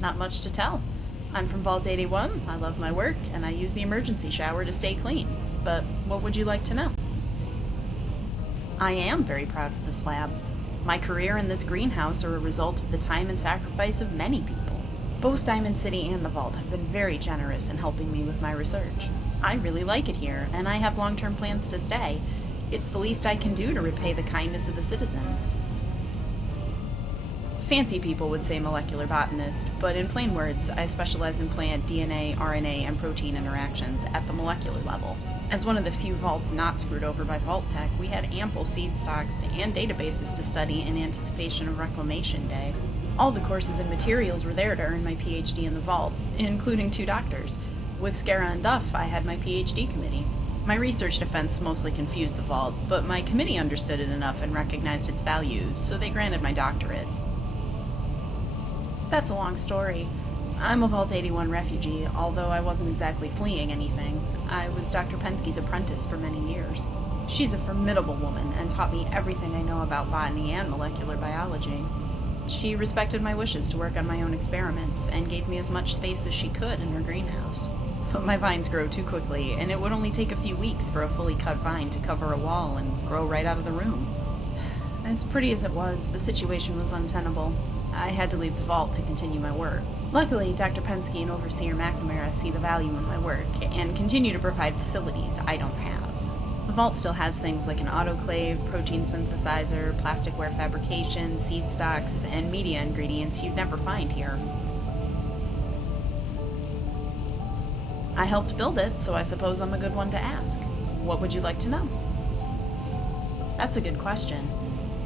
Not much to tell. I'm from Vault 81, I love my work, and I use the emergency shower to stay clean. But what would you like to know? I am very proud of this lab. My career in this greenhouse are a result of the time and sacrifice of many people. Both Diamond City and the Vault have been very generous in helping me with my research. I really like it here, and I have long-term plans to stay. It's the least I can do to repay the kindness of the citizens. Fancy people would say molecular botanist, but in plain words, I specialize in plant DNA, RNA, and protein interactions at the molecular level. As one of the few vaults not screwed over by Vault Tech, we had ample seed stocks and databases to study in anticipation of Reclamation Day. All the courses and materials were there to earn my PhD in the Vault, including 2 doctors. With Scara and Duff, I had my PhD committee. My research defense mostly confused the Vault, but my committee understood it enough and recognized its value, so they granted my doctorate. That's a long story. I'm a Vault 81 refugee, although I wasn't exactly fleeing anything. I was Dr. Penske's apprentice for many years. She's a formidable woman and taught me everything I know about botany and molecular biology. She respected my wishes to work on my own experiments and gave me as much space as she could in her greenhouse. But my vines grow too quickly, and it would only take a few weeks for a fully cut vine to cover a wall and grow right out of the room. As pretty as it was, the situation was untenable. I had to leave the Vault to continue my work. Luckily, Dr. Penske and Overseer McNamara see the value in my work and continue to provide facilities I don't have. The Vault still has things like an autoclave, protein synthesizer, plasticware fabrication, seed stocks, and media ingredients you'd never find here. I helped build it, so I suppose I'm a good one to ask. What would you like to know? That's a good question.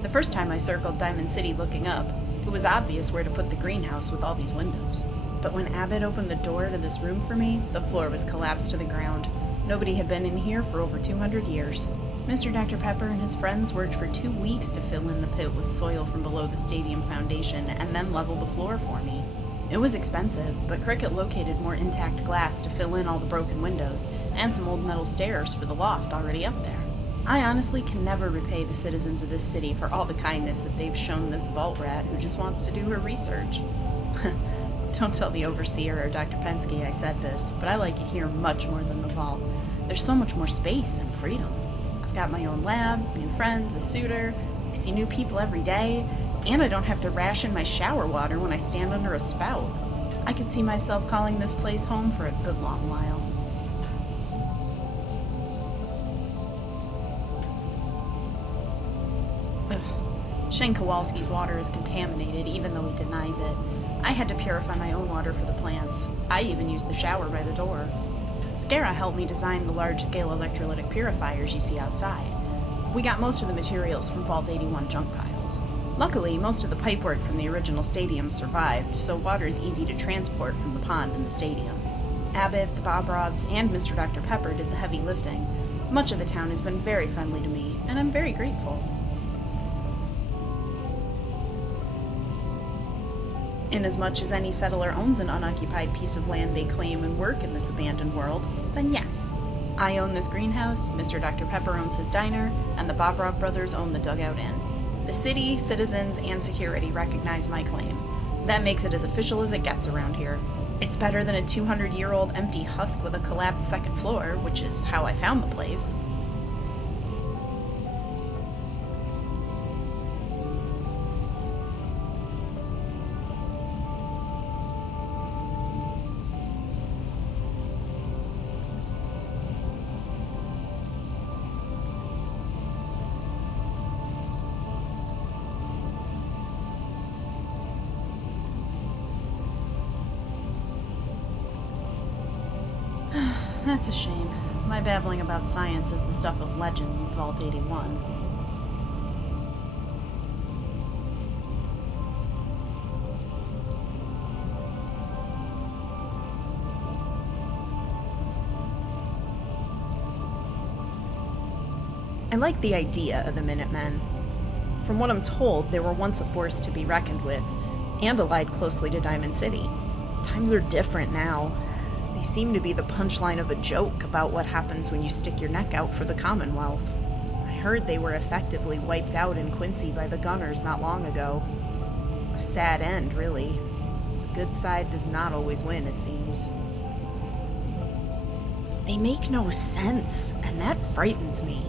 The first time I circled Diamond City looking up, it was obvious where to put the greenhouse with all these windows. But when Abbott opened the door to this room for me, the floor was collapsed to the ground. Nobody had been in here for over 200 years. Mr. Dr. Pepper and his friends worked for 2 weeks to fill in the pit with soil from below the stadium foundation and then level the floor for me. It was expensive, but Cricket located more intact glass to fill in all the broken windows, and some old metal stairs for the loft already up there. I honestly can never repay the citizens of this city for all the kindness that they've shown this vault rat who just wants to do her research. Don't tell the Overseer or Dr. Penske I said this, but I like it here much more than the Vault. There's so much more space and freedom. I've got my own lab, new friends, a suitor, I see new people every day, and I don't have to ration my shower water when I stand under a spout. I could see myself calling this place home for a good long while. Shane Kowalski's water is contaminated, even though he denies it. I had to purify my own water for the plants. I even used the shower by the door. Scara helped me design the large-scale electrolytic purifiers you see outside. We got most of the materials from Vault 81 junk piles. Luckily, most of the pipework from the original stadium survived, so water is easy to transport from the pond in the stadium. Abbott, the Bobrovs, and Mr. Dr. Pepper did the heavy lifting. Much of the town has been very friendly to me, and I'm very grateful. Inasmuch as any settler owns an unoccupied piece of land they claim and work in this abandoned world, then yes. I own this greenhouse, Mr. Dr. Pepper owns his diner, and the Bobrov brothers own the Dugout Inn. The city, citizens, and security recognize my claim. That makes it as official as it gets around here. It's better than a 200-year-old empty husk with a collapsed second floor, which is how I found the place. That's a shame. My babbling about science is the stuff of legend in Vault 81. I like the idea of the Minutemen. From what I'm told, they were once a force to be reckoned with, and allied closely to Diamond City. Times are different now. They seem to be the punchline of a joke about what happens when you stick your neck out for the Commonwealth. I heard they were effectively wiped out in Quincy by the Gunners not long ago. A sad end, really. good side does not always win, it seems. They make no sense, and that frightens me.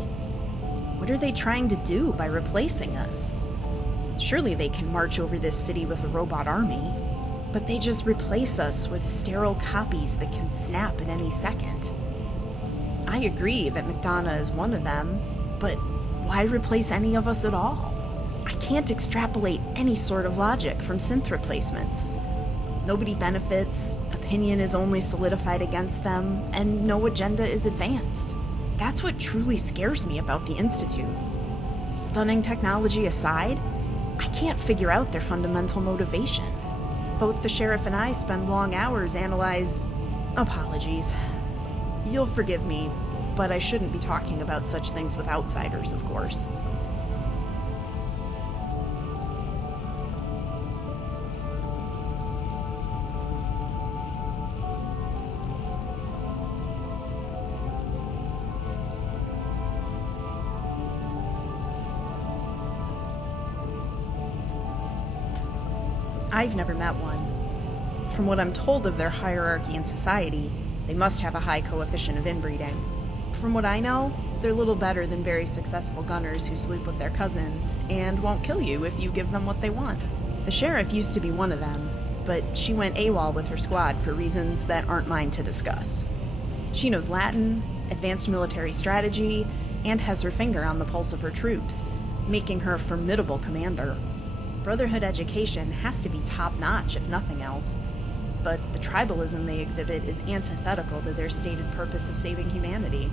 What are they trying to do by replacing us? Surely they can march over this city with a robot army, but they just replace us with sterile copies that can snap at any second. I agree that McDonough is one of them, but why replace any of us at all? I can't extrapolate any sort of logic from synth replacements. Nobody benefits, opinion is only solidified against them, and no agenda is advanced. That's what truly scares me about the Institute. Stunning technology aside, I can't figure out their fundamental motivation. Both the sheriff and I spend long hours Apologies. You'll forgive me, but I shouldn't be talking about such things with outsiders, of course. I've never met one. From what I'm told of their hierarchy in society, they must have a high coefficient of inbreeding. From what I know, they're little better than very successful gunners who sleep with their cousins and won't kill you if you give them what they want. The sheriff used to be one of them, but she went AWOL with her squad for reasons that aren't mine to discuss. She knows Latin, advanced military strategy, and has her finger on the pulse of her troops, making her a formidable commander. Brotherhood education has to be top-notch, if nothing else, but the tribalism they exhibit is antithetical to their stated purpose of saving humanity.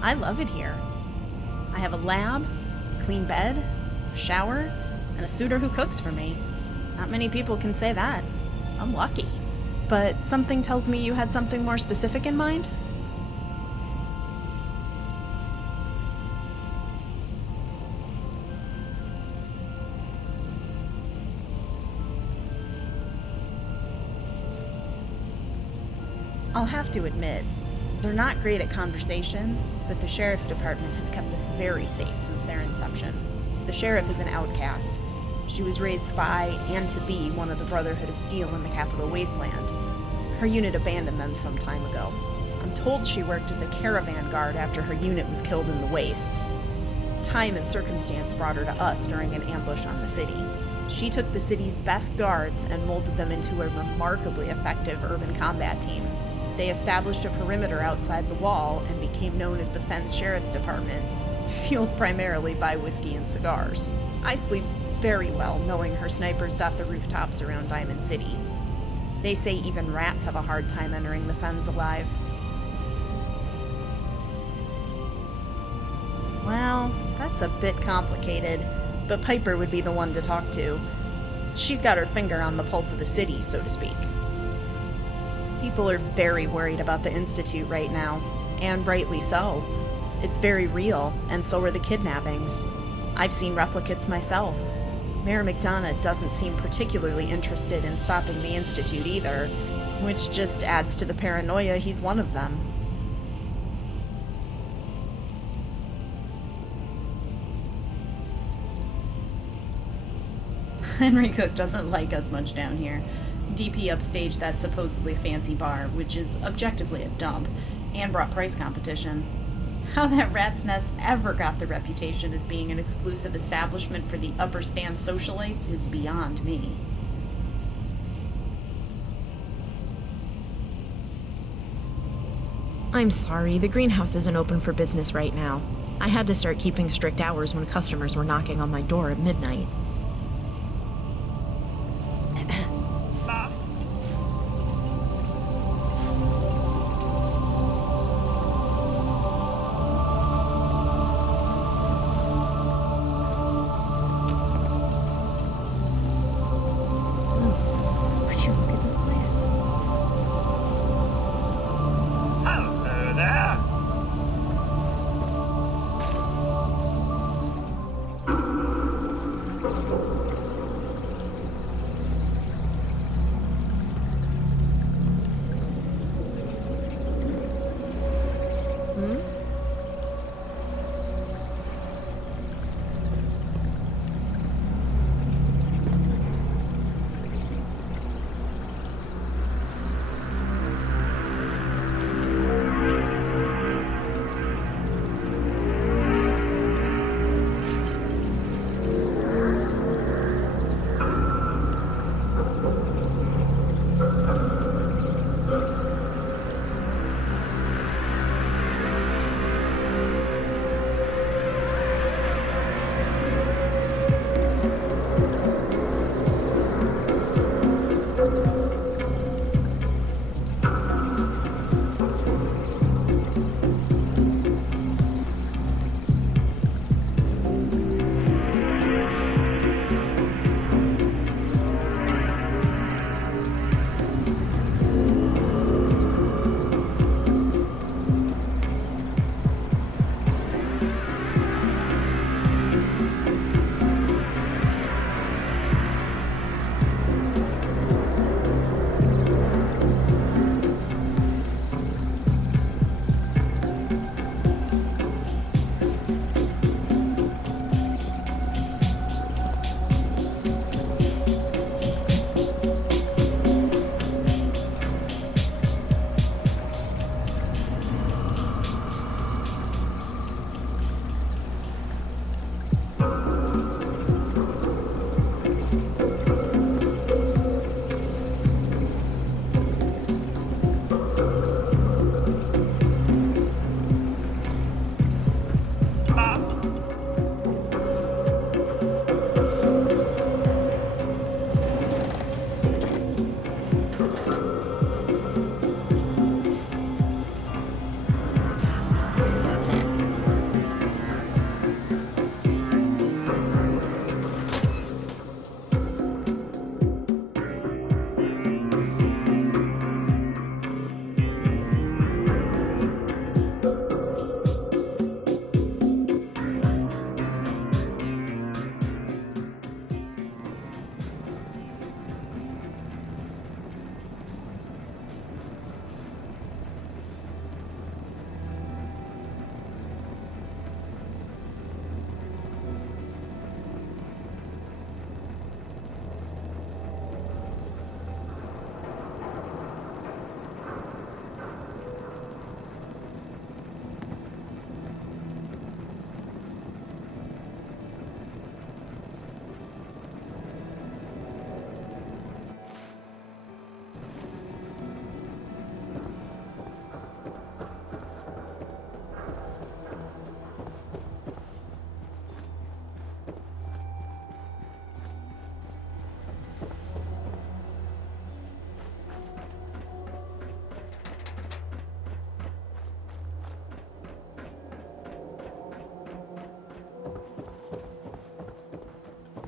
I love it here. I have a lab, a clean bed, a shower, and a suitor who cooks for me. Not many people can say that. I'm lucky. But something tells me you had something more specific in mind? I'll have to admit, they're not great at conversation, but the sheriff's department has kept this very safe since their inception. The sheriff is an outcast. She was raised by and to be one of the Brotherhood of Steel in the Capital Wasteland. Her unit abandoned them some time ago. I'm told she worked as a caravan guard after her unit was killed in the wastes. Time and circumstance brought her to us during an ambush on the city. She took the city's best guards and molded them into a remarkably effective urban combat team. They established a perimeter outside the wall and became known as the Fens Sheriff's Department, fueled primarily by whiskey and cigars. I sleep very well knowing her snipers dot the rooftops around Diamond City. They say even rats have a hard time entering the Fens alive. Well, that's a bit complicated, but Piper would be the one to talk to. She's got her finger on the pulse of the city, so to speak. People are very worried about the Institute right now, and rightly so. It's very real, and so are the kidnappings. I've seen replicates myself. Mayor McDonough doesn't seem particularly interested in stopping the Institute either, which just adds to the paranoia he's one of them. Henry Cook doesn't like us much down here. DP upstaged that supposedly fancy bar, which is objectively a dump, and brought price competition. How that rat's nest ever got the reputation as being an exclusive establishment for the upper stand socialites is beyond me. I'm sorry, the greenhouse isn't open for business right now. I had to start keeping strict hours when customers were knocking on my door at midnight.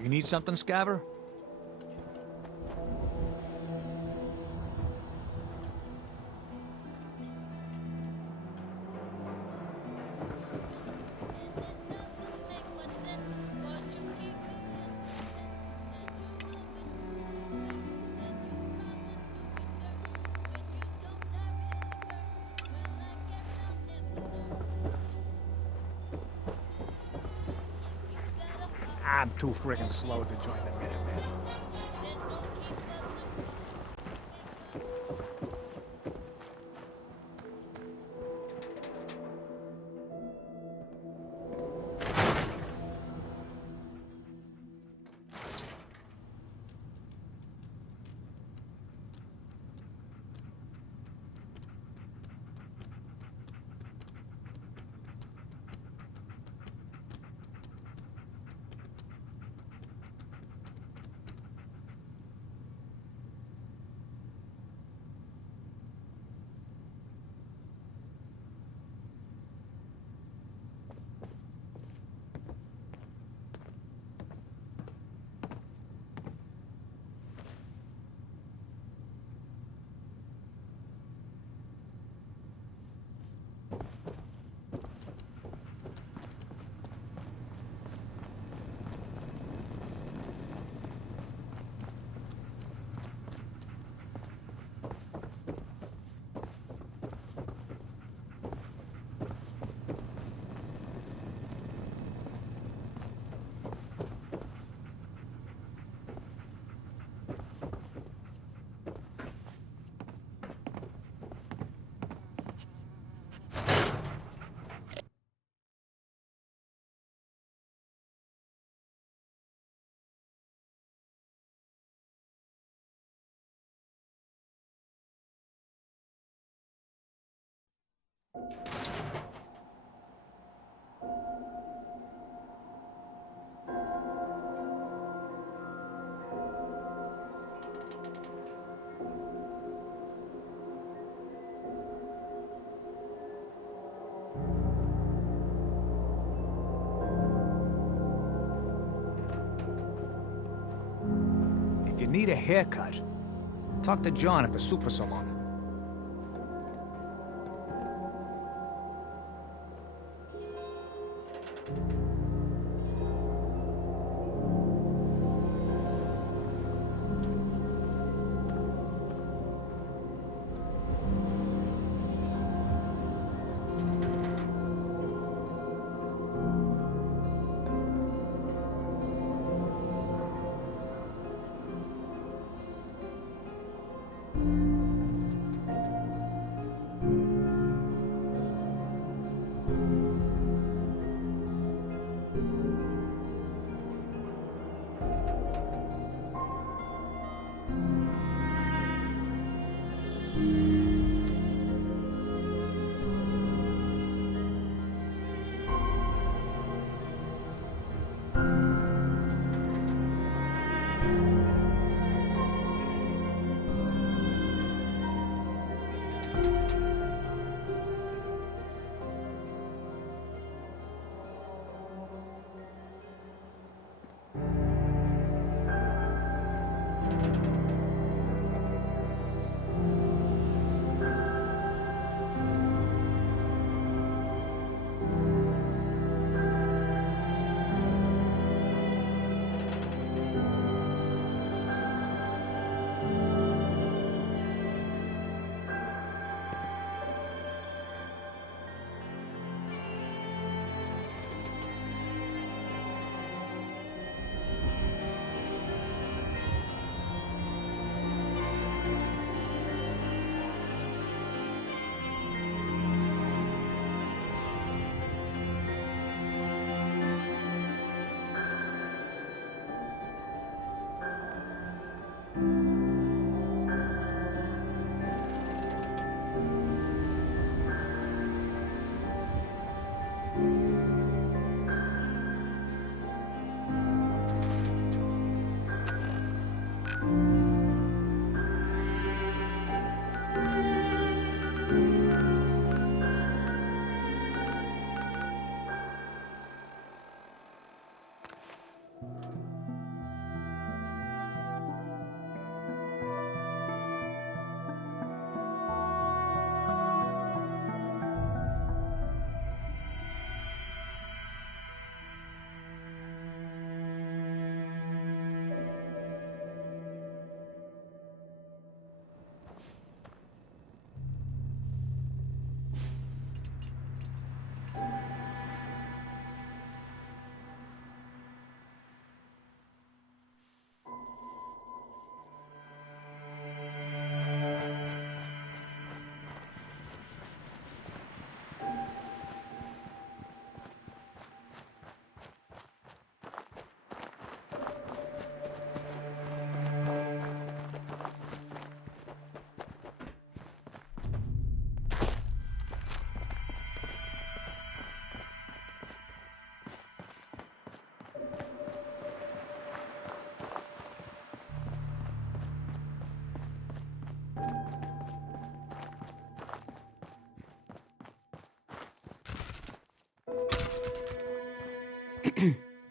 You need something, Scaver? I'm too friggin' slow to join the Minutemen. If you need a haircut, talk to John at the Super Salon.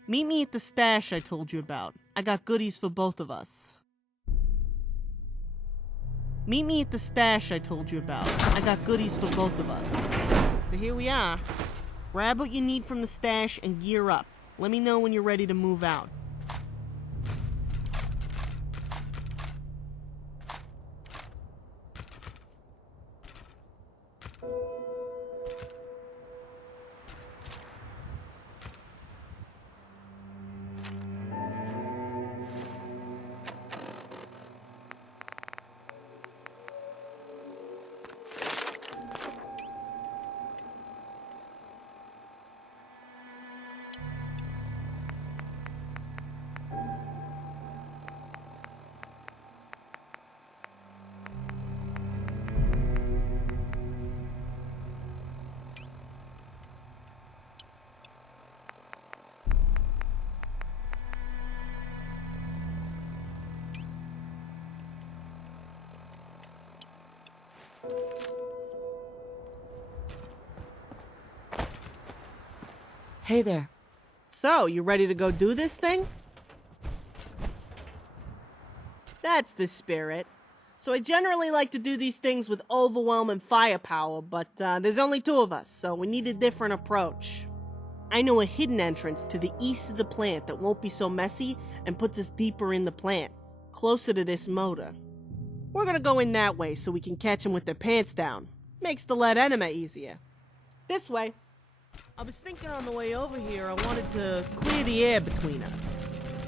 Meet me at the stash I told you about. I got goodies for both of us. Meet me at the stash I told you about. I got goodies for both of us. So here we are. Grab what you need from the stash and gear up. Let me know when you're ready to move out. Hey there. So, you ready to go do this thing? That's the spirit. So I generally like to do these things with overwhelming firepower, but there's only 2 of us, so we need a different approach. I know a hidden entrance to the east of the plant that won't be so messy and puts us deeper in the plant, closer to this motor. We're gonna go in that way so we can catch them with their pants down. Makes the lead enema easier. This way. I was thinking on the way over here I wanted to clear the air between us.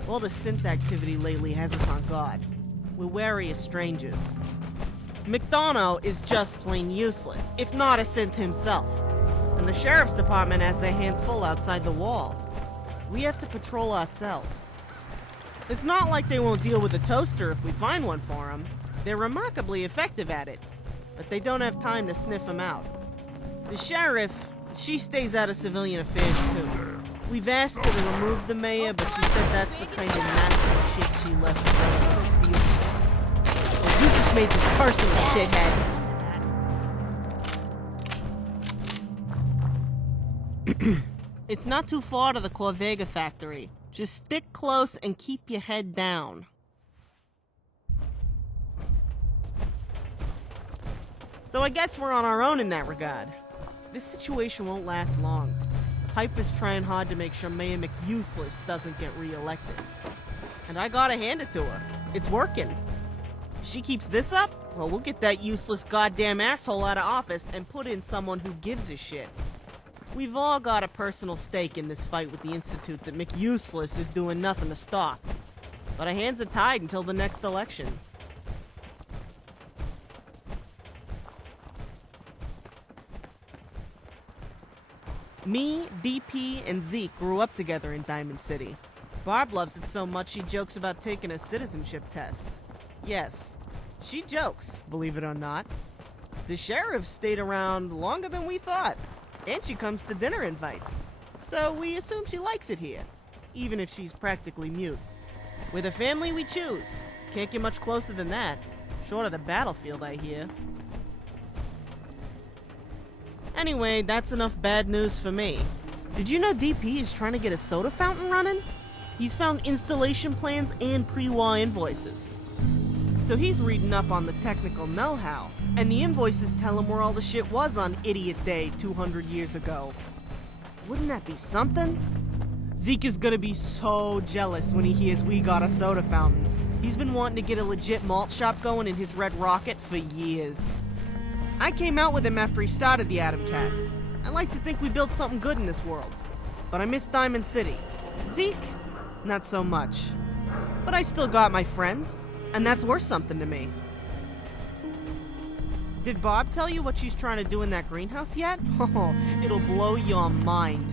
All the synth activity lately has us on guard. We're wary of strangers. McDonough is just plain useless, if not a synth himself. And the sheriff's department has their hands full outside the wall. We have to patrol ourselves. It's not like they won't deal with a toaster if we find one for them. They're remarkably effective at it, but they don't have time to sniff them out. The sheriff, she stays out of civilian affairs too. We've asked her to remove the mayor, but she said that's the kind of Nazi shit she left for steal. Well, you just made this personal, shithead. It's not too far to the Corvega factory. Just stick close and keep your head down. So I guess we're on our own in that regard. This situation won't last long. Piper's trying hard to make sure Mayor McUseless doesn't get re-elected. And I gotta hand it to her. It's working. If she keeps this up, well, we'll get that useless goddamn asshole out of office and put in someone who gives a shit. We've all got a personal stake in this fight with the Institute that McUseless is doing nothing to stop. But our hands are tied until the next election. Me, DP, and Zeke grew up together in Diamond City. Barb loves it so much she jokes about taking a citizenship test. Yes, she jokes, believe it or not. The sheriff stayed around longer than we thought, and she comes to dinner invites. So we assume she likes it here, even if she's practically mute. We're the family we choose. Can't get much closer than that. Short of the battlefield, I hear. Anyway, that's enough bad news for me. Did you know DP is trying to get a soda fountain running? He's found installation plans and pre-war invoices. So he's reading up on the technical know-how, and the invoices tell him where all the shit was on Idiot Day 200 years ago. Wouldn't that be something? Zeke is gonna be so jealous when he hears we got a soda fountain. He's been wanting to get a legit malt shop going in his Red Rocket for years. I came out with him after he started the Atom Cats. I like to think we built something good in this world. But I miss Diamond City. Zeke? Not so much. But I still got my friends, and that's worth something to me. Did Bob tell you what she's trying to do in that greenhouse yet? Oh, it'll blow your mind.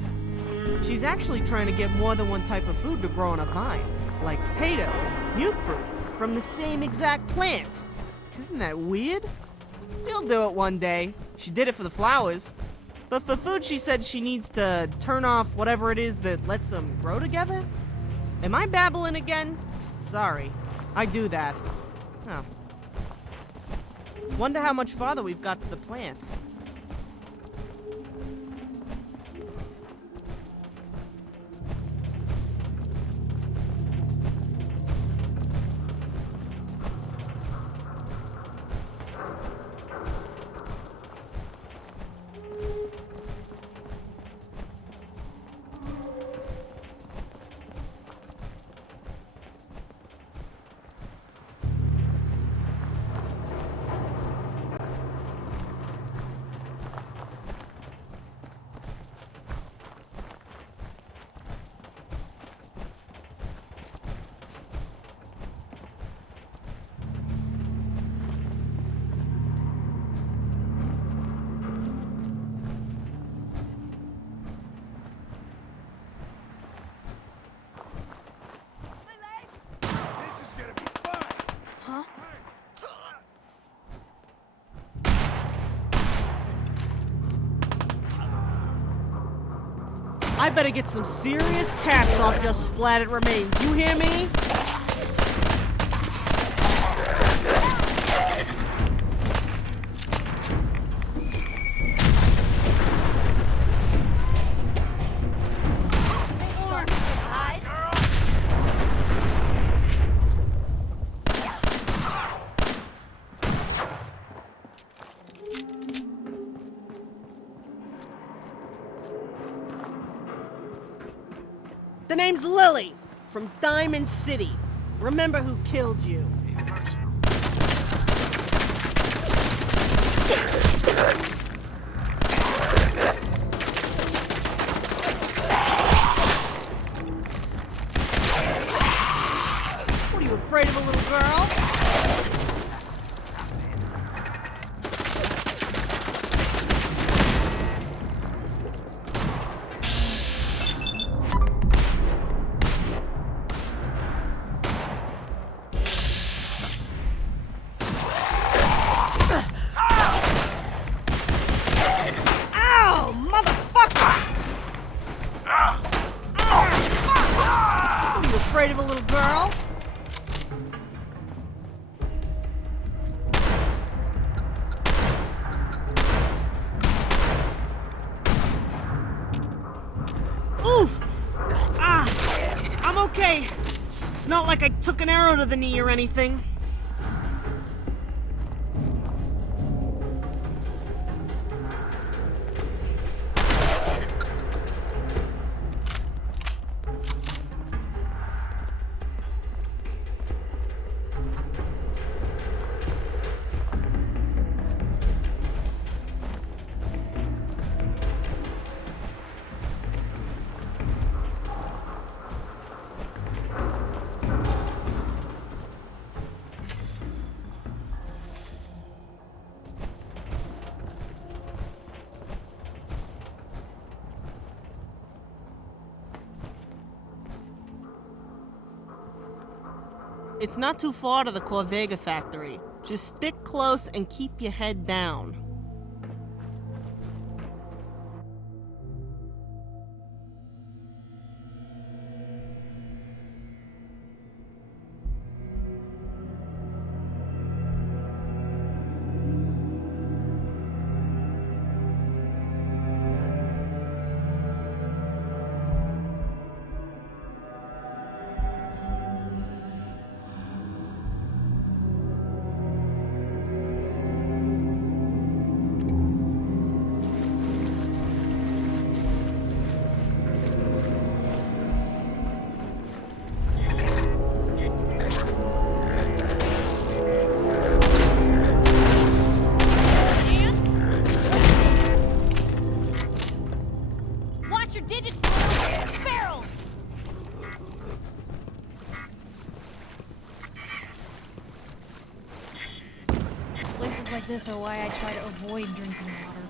She's actually trying to get more than one type of food to grow on a vine. Like potato and muke fruit from the same exact plant. Isn't that weird? She'll do it one day. She did it for the flowers. But for food, she said she needs to turn off whatever it is that lets them grow together? Am I babbling again? Sorry. I do that. Oh. Wonder how much farther we've got to the plant. I better get some serious caps off your splattered remains. You hear me? The name's Lily, from Diamond City. Remember who killed you. What, are you afraid of a little girl? Afraid of a little girl? Oof! I'm okay. It's not like I took an arrow to the knee or anything. It's not too far to the Corvega factory. Just stick close and keep your head down. Places like this are why I try to avoid drinking water.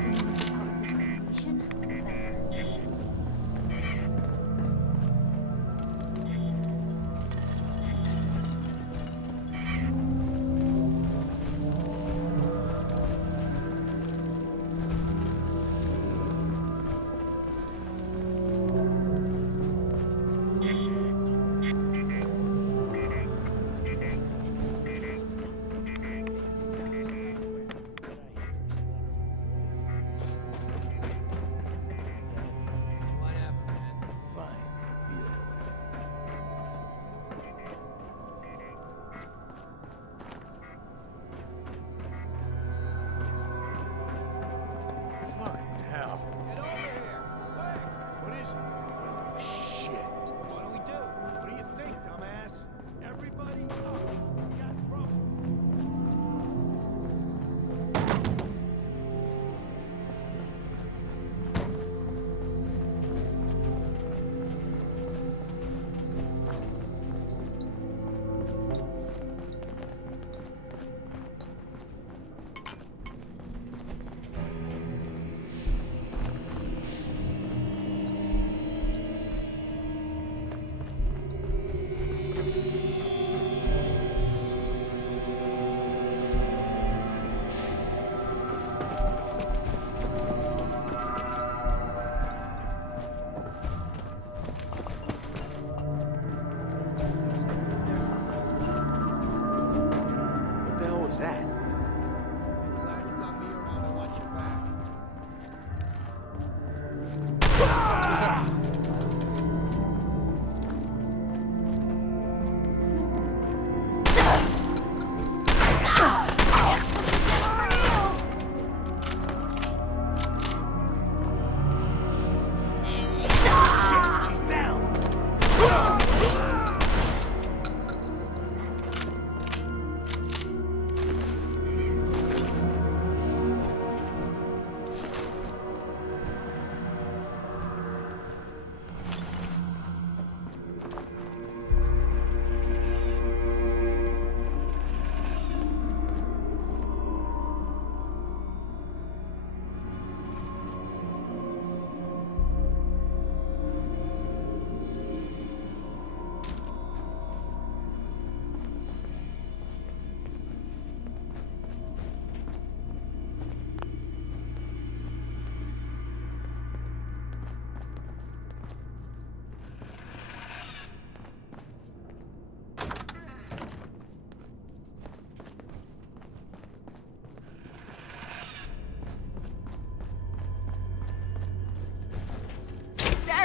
So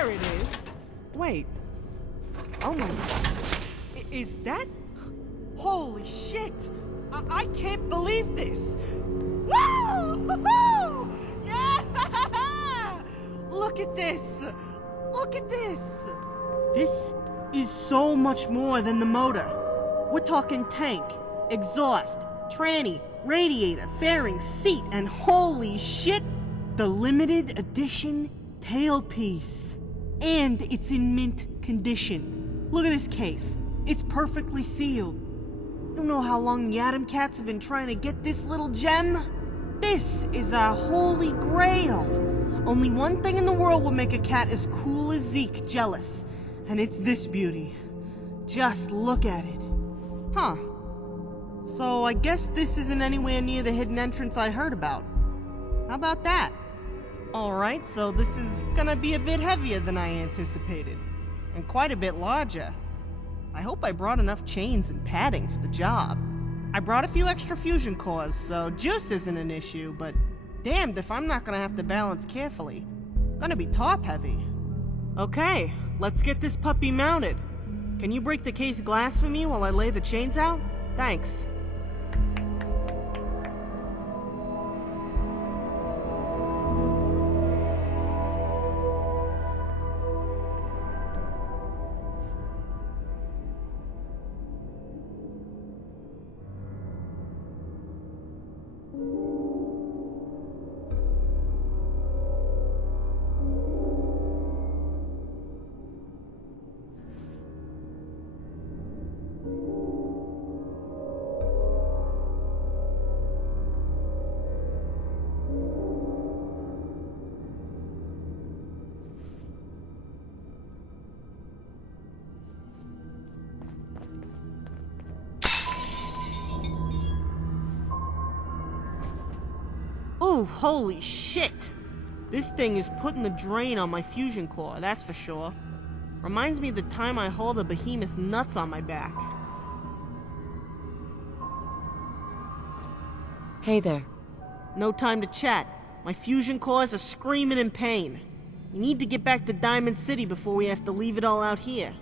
There it is. Wait. Oh my... Is that... Holy shit! I can't believe this! Woo! Woo-hoo! Yeah! Look at this! Look at this! This is so much more than the motor. We're talking tank, exhaust, tranny, radiator, fairing, seat, and holy shit, the limited edition tailpiece. And it's in mint condition. Look at this case. It's perfectly sealed. You know how long the Atom Cats have been trying to get this little gem? This is our holy grail. Only one thing in the world will make a cat as cool as Zeke jealous, and it's this beauty. Just look at it. Huh. So I guess this isn't anywhere near the hidden entrance I heard about. How about that? Alright, so this is gonna be a bit heavier than I anticipated, and quite a bit larger. I hope I brought enough chains and padding for the job. I brought a few extra fusion cores, so juice isn't an issue, but damned if I'm not gonna have to balance carefully. Gonna be top heavy. Okay, let's get this puppy mounted. Can you break the case glass for me while I lay the chains out? Thanks. Ooh, holy shit! This thing is putting the drain on my fusion core, that's for sure. Reminds me of the time I hauled a behemoth's nuts on my back. Hey there. No time to chat. My fusion cores are screaming in pain. We need to get back to Diamond City before we have to leave it all out here.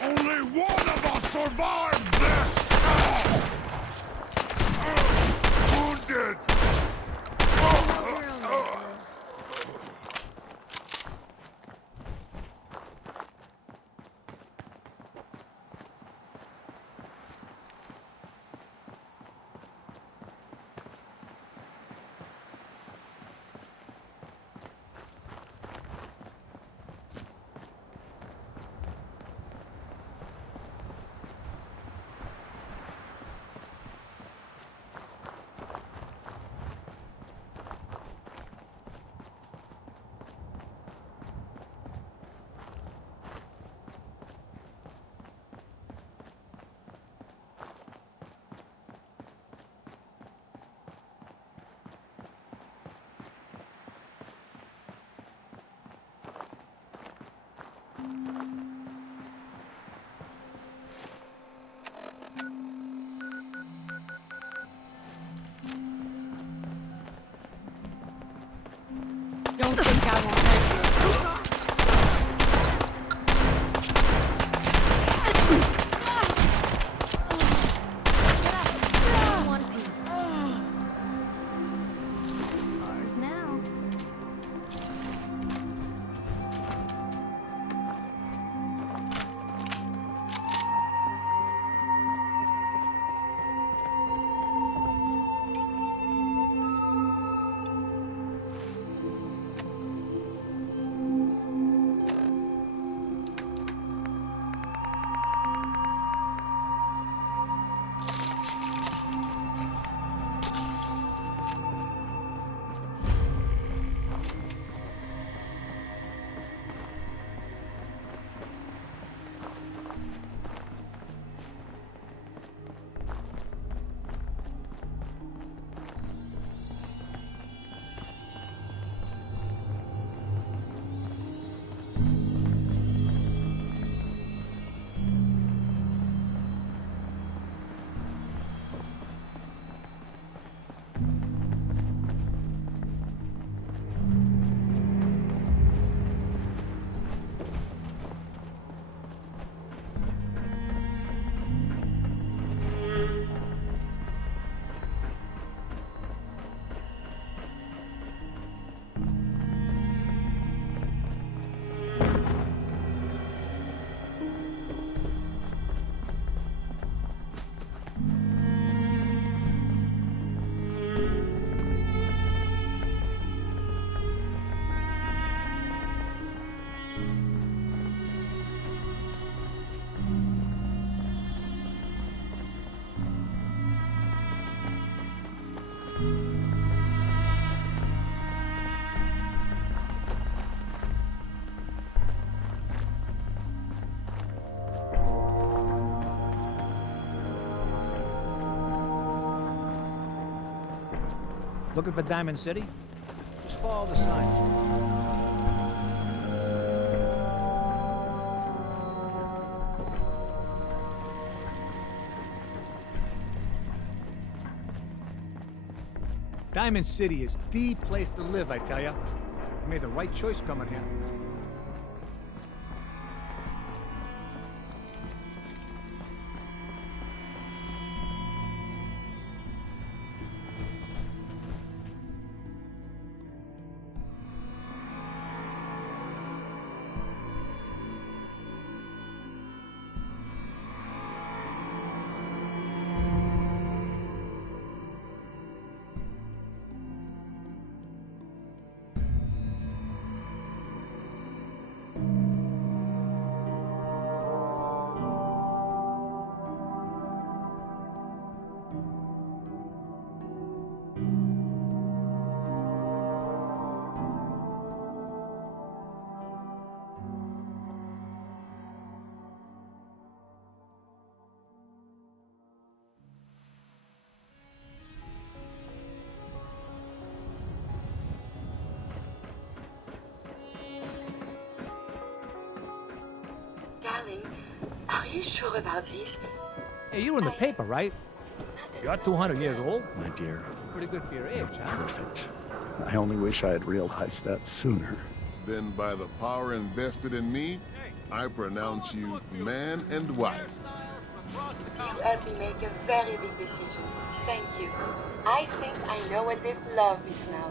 Only one of us survives this! Wounded! Don't think I won't hurt you. Get up. In one piece. Ours now. Looking for Diamond City? Just follow the signs. Diamond City is the place to live, I tell ya. You made the right choice coming here. Darling, are you sure about this? Hey, you're in the paper, right? You're 200 years old. My dear, Pretty good for your age, huh? perfect. I only wish I had realized that sooner. Then by the power invested in me, I pronounce you man and wife. You helped me make a very big decision. Thank you. I think I know what this love is now.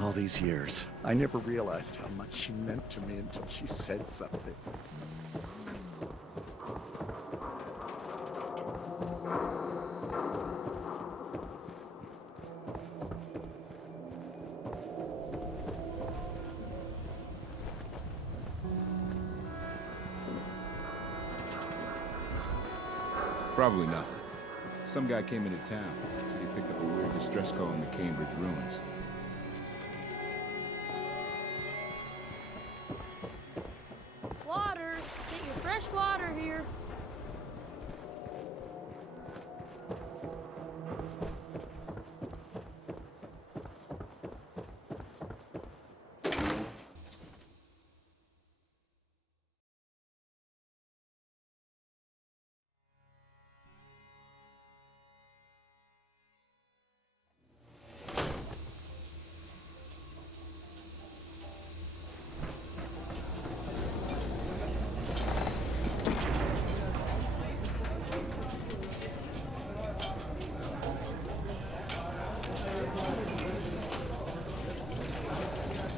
All these years, I never realized how much she meant to me until she said something. Probably nothing. Some guy came into town, said he picked up a weird distress call in the Cambridge ruins. Water! Get your fresh water here.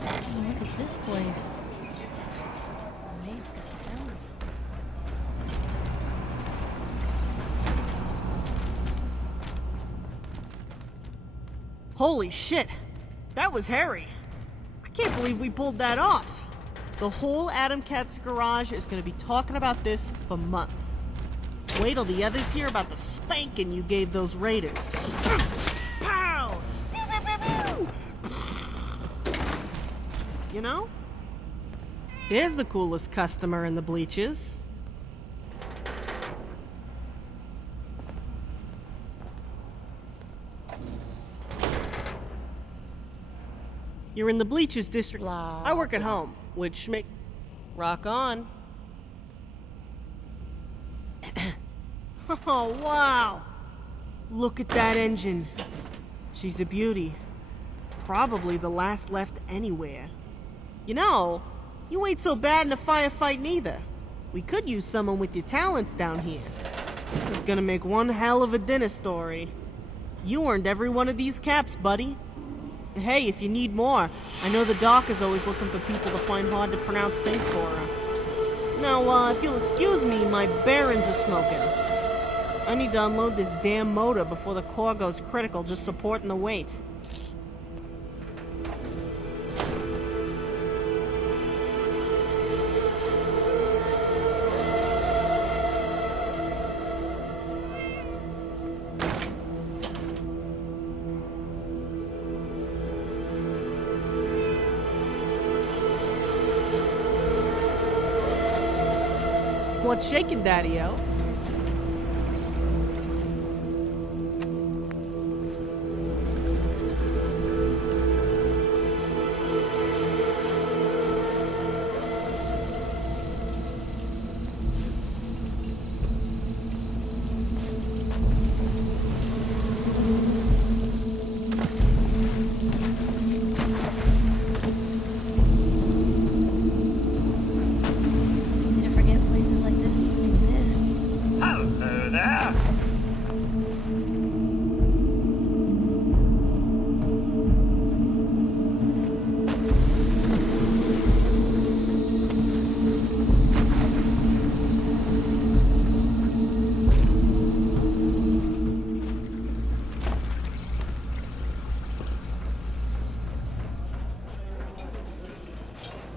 Oh, look at this place. Maid's got belly. Holy shit! That was hairy. I can't believe we pulled that off. The whole Adam Cat's garage is gonna be talking about this for months. Wait till the others hear about the spanking you gave those raiders. Pow! Pew, pew, pew, pew! You know? There's the coolest customer in the bleachers. You're in the bleachers district. Blah, I work at home, which makes... Rock on. Oh, wow! Look at that engine. She's a beauty. Probably the last left anywhere. You know, you ain't so bad in a firefight neither. We could use someone with your talents down here. This is gonna make one hell of a dinner story. You earned every one of these caps, buddy. Hey, if you need more, I know the doc is always looking for people to find hard to pronounce things for her. Now, if you'll excuse me, my barons are smoking. I need to unload this damn motor before the core goes critical just supporting the weight. What's shaking, Daddy-O? Easy to forget places like this even exist. Hello there!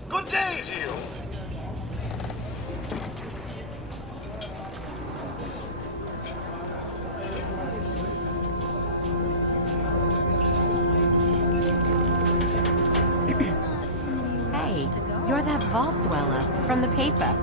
Good day to you! Hey, you're that vault dweller from the paper.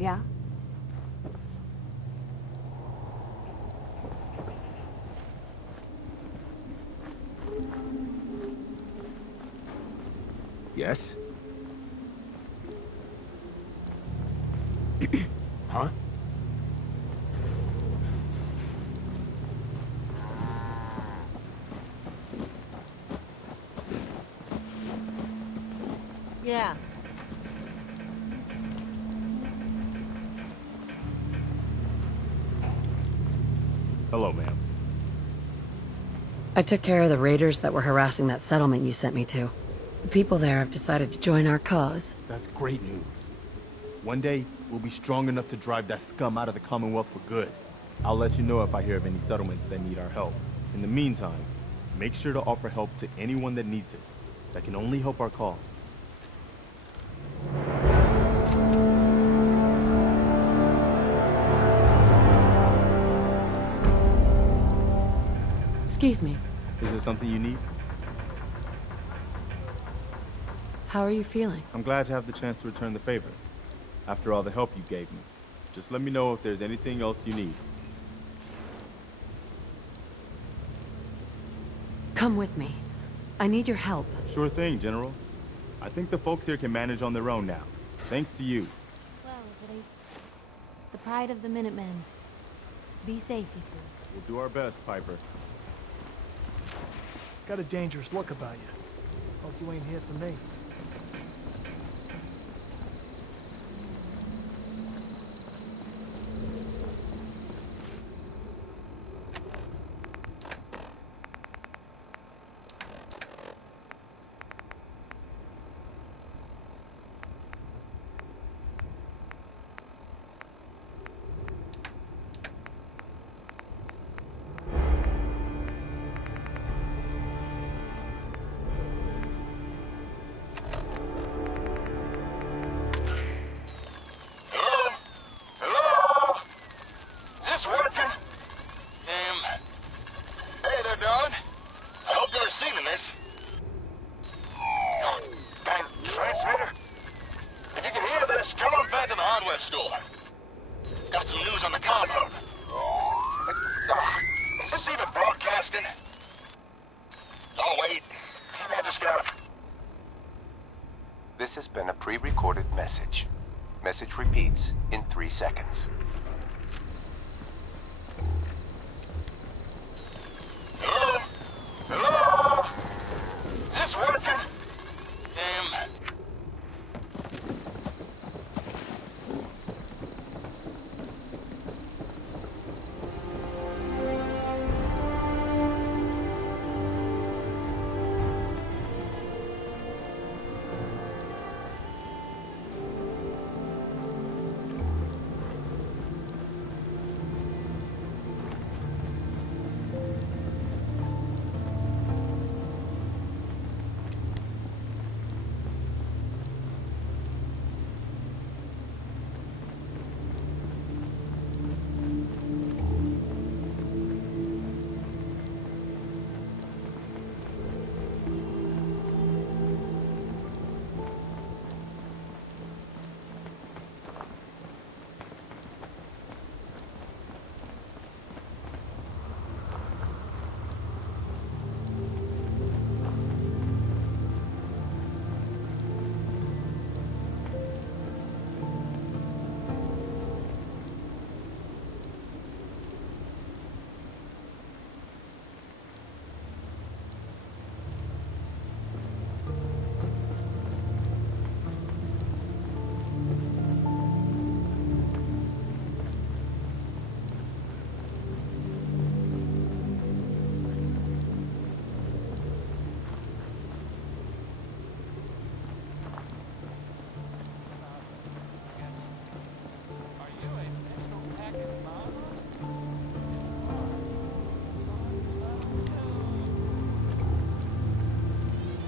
Yeah? Yes? Huh? Yeah. Hello, ma'am. I took care of the raiders that were harassing that settlement you sent me to. The people there have decided to join our cause. That's great news. One day, we'll be strong enough to drive that scum out of the Commonwealth for good. I'll let you know if I hear of any settlements that need our help. In the meantime, make sure to offer help to anyone that needs it. That can only help our cause. Excuse me. Is there something you need? How are you feeling? I'm glad to have the chance to return the favor. After all the help you gave me. Just let me know if there's anything else you need. Come with me. I need your help. Sure thing, General. I think the folks here can manage on their own now. Thanks to you. Well, buddy. The pride of the Minutemen. Be safe, you two. We'll do our best, Piper. Got a dangerous look about you. Hope you ain't here for me. This has been a pre-recorded message. Message repeats in 3 seconds. Hello? Hello? Is this working?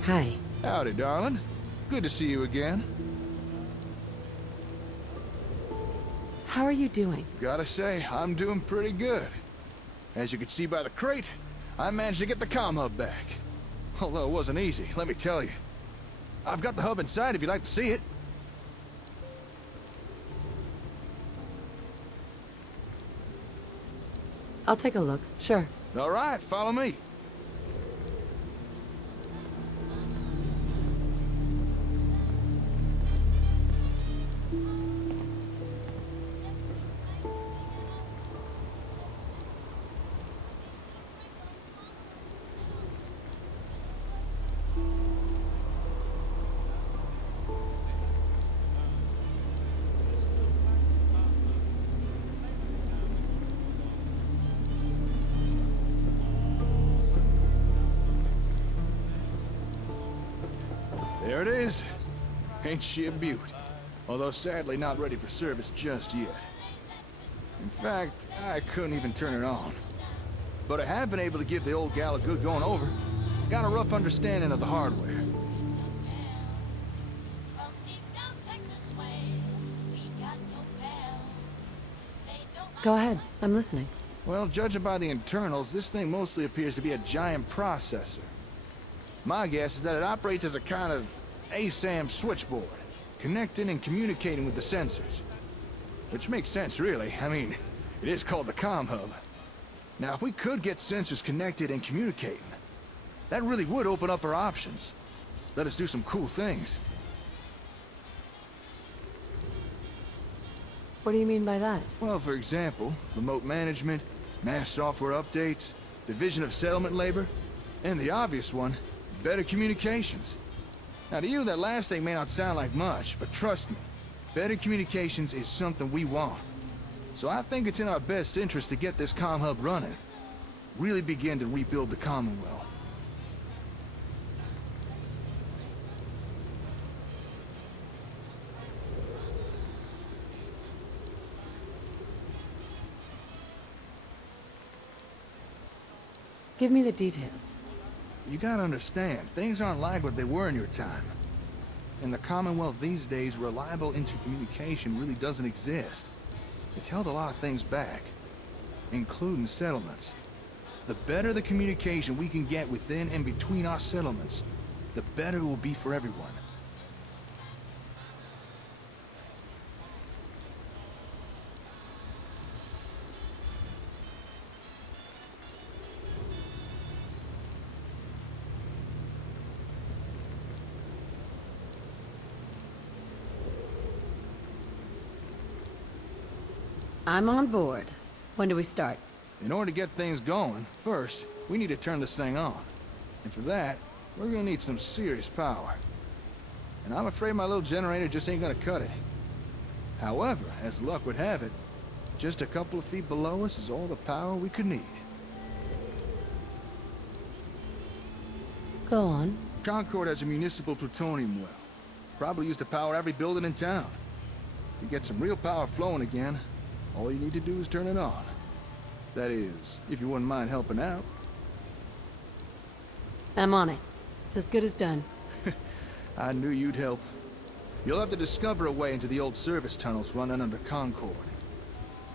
Hi. Howdy, darling. Good to see you again. How are you doing? Gotta say, I'm doing pretty good. As you can see by the crate, I managed to get the comm hub back. Although it wasn't easy, let me tell you. I've got the hub inside if you'd like to see it. I'll take a look, sure. All right, follow me. There it is. Ain't she a beaut? Although sadly not ready for service just yet. In fact, I couldn't even turn it on. But I have been able to give the old gal a good going over. Got a rough understanding of the hardware. Go ahead, I'm listening. Well, judging by the internals, this thing mostly appears to be a giant processor. My guess is that it operates as a kind of ASAM switchboard, connecting and communicating with the sensors. Which makes sense, really. I mean, it is called the comm hub. Now, if we could get sensors connected and communicating, that really would open up our options. Let us do some cool things. What do you mean by that? Well, for example, remote management, mass software updates, division of settlement labor, and the obvious one, better communications. Now to you, that last thing may not sound like much, but trust me, better communications is something we want. So I think it's in our best interest to get this comm hub running. Really begin to rebuild the Commonwealth. Give me the details. You gotta understand, things aren't like what they were in your time. In the Commonwealth these days, reliable intercommunication really doesn't exist. It's held a lot of things back, including settlements. The better the communication we can get within and between our settlements, the better it will be for everyone. I'm on board. When do we start? In order to get things going, first, we need to turn this thing on. And for that, we're gonna need some serious power. And I'm afraid my little generator just ain't gonna cut it. However, as luck would have it, just a couple of feet below us is all the power we could need. Go on. Concord has a municipal plutonium well. Probably used to power every building in town. To get some real power flowing again, all you need to do is turn it on. That is, if you wouldn't mind helping out. I'm on it. It's as good as done. I knew you'd help. You'll have to discover a way into the old service tunnels running under Concord.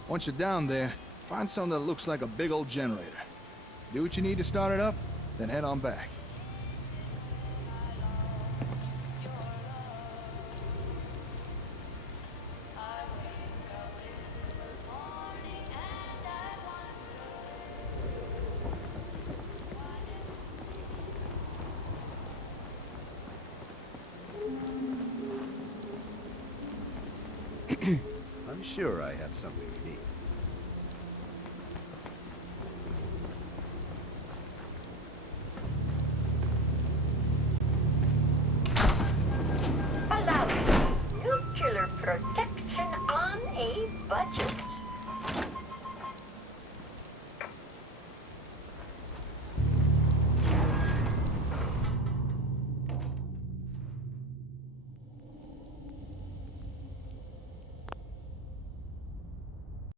Once you're down there, find something that looks like a big old generator. Do what you need to start it up, then head on back. I'm sure I have something you need. Allowing nuclear protection on a budget.